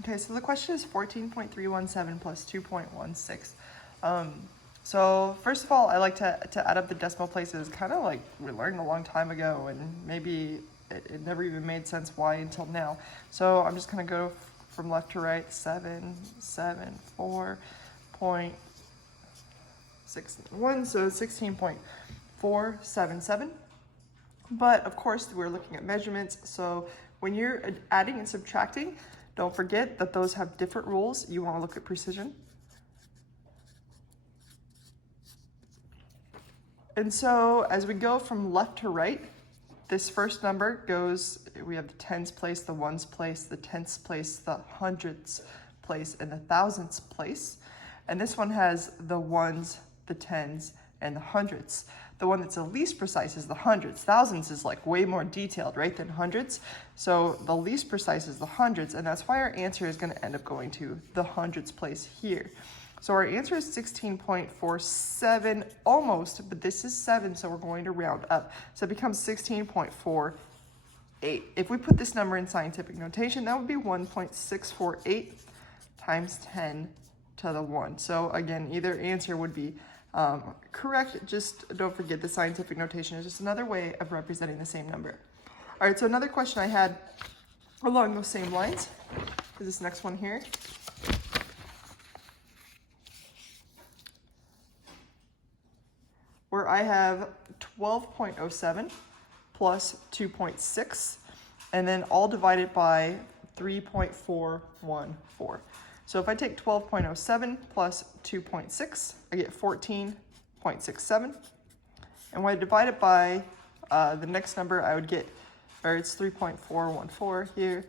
Okay, so the question is 14.317 plus 2.16. So first of all, I like to add up the decimal places, kind of like we learned a long time ago, and maybe it never even made sense why until now. So I'm just gonna go from left to right, 774.61, so 16.477. But of course, we're looking at measurements, so when you're adding and subtracting, don't forget that those have different rules. You want to look at precision. And so as we go from left to right, this first number goes, we have the tens place, the ones place, the tenths place, the hundredths place, and the thousandths place. And this one has the ones, the tens, and the hundredths. The one that's the least precise is the hundredths. Thousands is like way more detailed, right, than hundreds. So the least precise is the hundreds, and that's why our answer is going to end up going to the hundredths place here. So our answer is 16.47 almost, but this is 7, so we're going to round up. So it becomes 16.48. If we put this number in scientific notation, that would be 1.648 times 10 to the 1. So again, either answer would be correct. Just don't forget the scientific notation is just another way of representing the same number. All right, so another question I had along those same lines is this next one here. Where I have 12.07 plus 2.6, and then all divided by 3.414. So if I take 12.07 plus 2.6, I get 14.67. And when I divide it by the next number, I would get, or it's 3.414 here,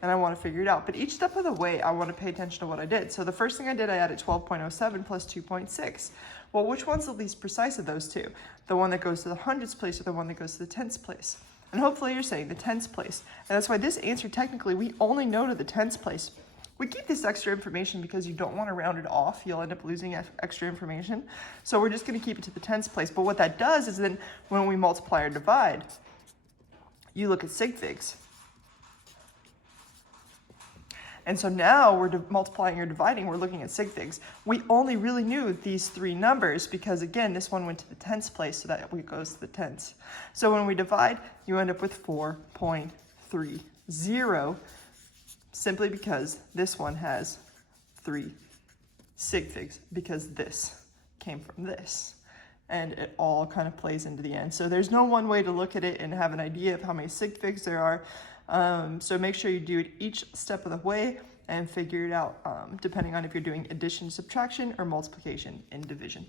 and I want to figure it out. But each step of the way, I want to pay attention to what I did. So the first thing I did, I added 12.07 plus 2.6. Well, which one's the least precise of those two? The one that goes to the hundredths place or the one that goes to the tenths place? And hopefully you're saying the tenths place. And that's why this answer, technically, we only know to the tenths place. We keep this extra information because you don't want to round it off. You'll end up losing extra information. So we're just going to keep it to the tenths place. But what that does is then when we multiply or divide, you look at sig figs. And so now we're multiplying or dividing, we're looking at sig figs. We only really knew these three numbers because, again, this one went to the tenths place, so that goes to the tenths. So when we divide, you end up with 4.30, simply because this one has 3 sig figs, because this came from this. And it all kind of plays into the end. So there's no one way to look at it and have an idea of how many sig figs there are. So make sure you do it each step of the way and figure it out depending on if you're doing addition, subtraction, or multiplication and division.